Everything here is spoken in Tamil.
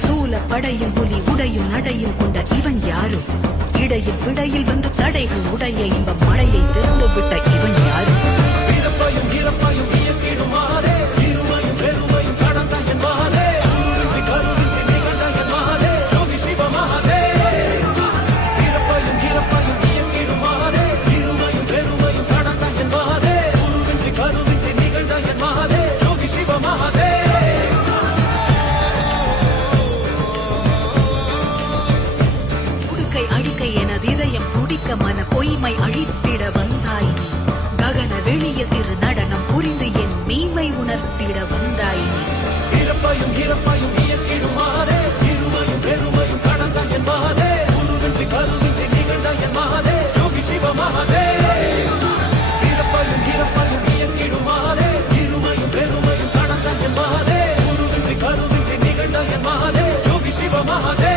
சூல படையும் புலி உடையும் நடையும் கொண்ட இவன் யாரு? இடையில் விடையில் வந்து தடைகள் உடைய இன்ப மழையை திறந்து விட்ட இவன் யாரு? பிறப்பையும் இறப்பையும் இயக்கிடுமாறே இருமையும் பெருமையும் கடந்த என் மகனே கருவின்றி நிகழ்ந்த என் மகனே யோகி சிவ மகனே பிறப்பையும் இறப்பையும் இயக்கிடுமாறே இருமையும் பெருமையும் கடந்த என் மகனே கருவின்றி நிகழ்ந்த என் மகனே யோகி சிவ மகனே உடுக்கை அடிக்கை எனது இதயம் துடிக்க மன பொய்மை அழித்திட வந்தாய் நீ. ககன வெளியில் திரு நடனம் புரிந்து என் மெய்மை உணர்த்திட வந்தாய் நீ. பிறப்பையும் இறப்பையும் இயக்கிடுமாறே இருமையும் பெருமையும் கடந்த என் மகனே குருவின்றி கருவின்றி நிகழ்ந்த என் மகனே யோகி சிவ மகனே பிறப்பையும் இறப்பையும் இயக்கிடுமாறே இருமையும் பெருமையும் கடந்த என் மகனே குருவின்றி கருவின்றி நிகழ்ந்த என் மகனே யோகி சிவ மகனே